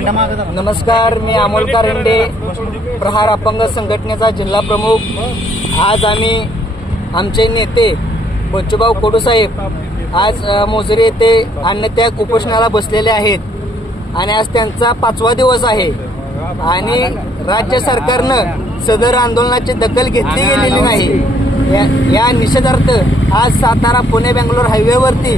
नमस्कार, मी अमोल कारंडे, प्रहार अपंग संघटनेचा जिल्हा प्रमुख। आज आम्ही आमचे नेते बच्चूभाऊ कडू साहेब आज मोजरी येथे अन्नत्याग उपोषणाला बसलेले आहेत आणि आज त्यांचा 5वा दिवस आहे आणि राज्य सरकारनं सदर आंदोलनाची दखल घेतली गेलेली नाही। या निषेधार्थ आज सातारा पुणे बेंगलोर हायवेवरती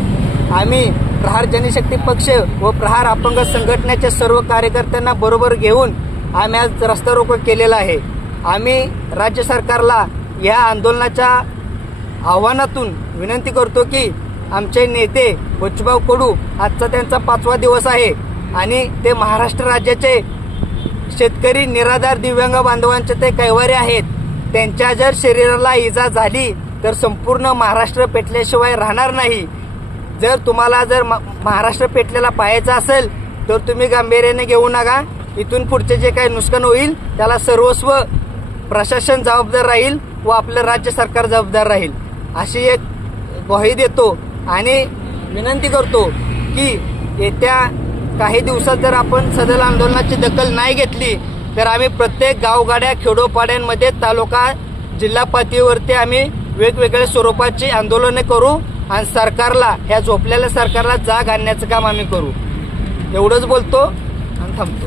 आम्ही प्रहार जनशक्ती पक्ष व प्रहार अपंग संघटनेच्या सर्व कार्यकर्त्यांना बरोबर घेऊन आम्ही आज रस्ता रोको केलेला आहे। आम्ही राज्य सरकारला या आंदोलनाच्या आव्हानातून विनंती करतो की आमचे नेते बच्चूभाऊ कडू आजचा त्यांचा 5वा दिवस आहे आणि ते महाराष्ट्र राज्याचे शेतकरी निराधार दिव्यांग बांधवांचे ते कैवारी आहेत। त्यांच्या जर शरीराला इजा झाली तर संपूर्ण महाराष्ट्र पेटल्याशिवाय राहणार नाही। जर तुम्हाला जर महाराष्ट्र पेटलेला पाहायचा असेल तर तुम्ही गांभीर्याने घेऊ नका। इथून पुढचे जे काही नुकसान होईल त्याला सर्वस्व प्रशासन जबाबदार राहील व आपलं राज्य सरकार जबाबदार राहील अशी एक ग्वाही देतो आणि विनंती करतो की येत्या काही दिवसात जर आपण सदर आंदोलनाची दखल नाही घेतली तर आम्ही प्रत्येक गावगाड्या खेडोपाड्यांमध्ये तालुका जिल्हा पातळीवरती आम्ही वेगवेगळ्या स्वरूपाची आंदोलने करू आणि सरकारला ह्या झोपलेल्या सरकारला जाग आणण्याचं काम आम्ही करू। एवढंच बोलतो आणि थांबतो।